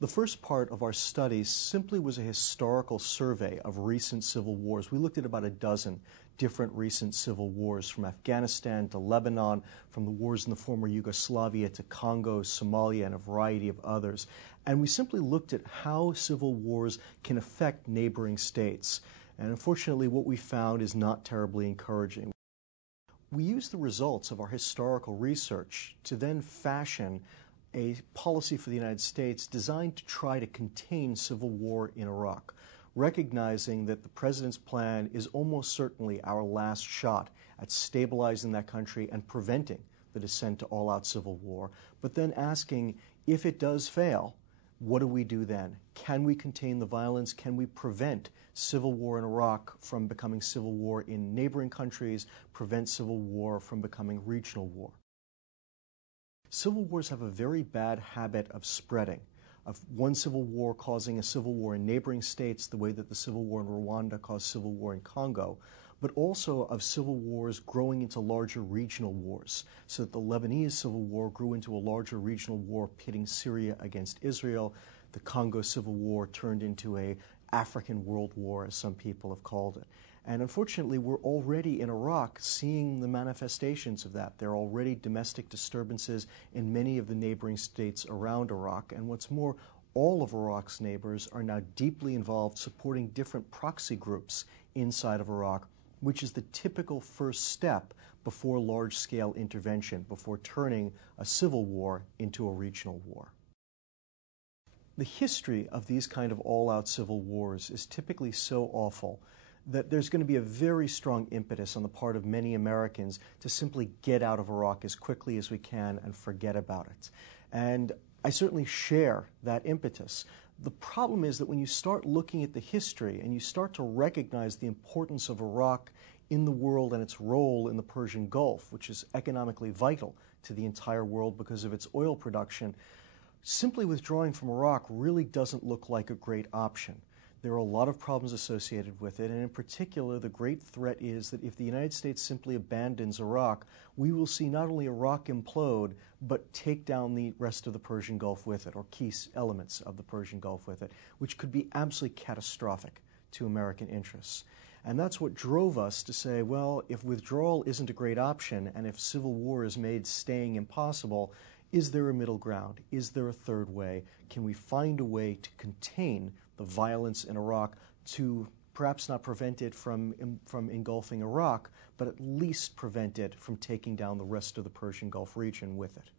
The first part of our study simply was a historical survey of recent civil wars. We looked at about a dozen different recent civil wars, from Afghanistan to Lebanon, from the wars in the former Yugoslavia to Congo, Somalia, and a variety of others. And we simply looked at how civil wars can affect neighboring states. And unfortunately, what we found is not terribly encouraging. We used the results of our historical research to then fashion a policy for the United States designed to try to contain civil war in Iraq, recognizing that the President's plan is almost certainly our last shot at stabilizing that country and preventing the descent to all-out civil war, but then asking, if it does fail, what do we do then? Can we contain the violence? Can we prevent civil war in Iraq from becoming civil war in neighboring countries, prevent civil war from becoming regional war? Civil wars have a very bad habit of spreading, of one civil war causing a civil war in neighboring states, the way that the civil war in Rwanda caused civil war in Congo, but also of civil wars growing into larger regional wars, so that the Lebanese civil war grew into a larger regional war pitting Syria against Israel. The Congo civil war turned into an African world war, as some people have called it. And unfortunately, we're already in Iraq seeing the manifestations of that. There are already domestic disturbances in many of the neighboring states around Iraq. And what's more, all of Iraq's neighbors are now deeply involved supporting different proxy groups inside of Iraq, which is the typical first step before large-scale intervention, before turning a civil war into a regional war. The history of these kind of all-out civil wars is typically so awful that there's going to be a very strong impetus on the part of many Americans to simply get out of Iraq as quickly as we can and forget about it. And I certainly share that impetus. The problem is that when you start looking at the history and you start to recognize the importance of Iraq in the world and its role in the Persian Gulf, which is economically vital to the entire world because of its oil production, simply withdrawing from Iraq really doesn't look like a great option. There are a lot of problems associated with it, and in particular, the great threat is that if the United States simply abandons Iraq, we will see not only Iraq implode, but take down the rest of the Persian Gulf with it, or key elements of the Persian Gulf with it, which could be absolutely catastrophic to American interests. And that's what drove us to say, well, if withdrawal isn't a great option, and if civil war is made staying impossible, is there a middle ground? Is there a third way? Can we find a way to contain the violence in Iraq, to perhaps not prevent it from engulfing Iraq, but at least prevent it from taking down the rest of the Persian Gulf region with it?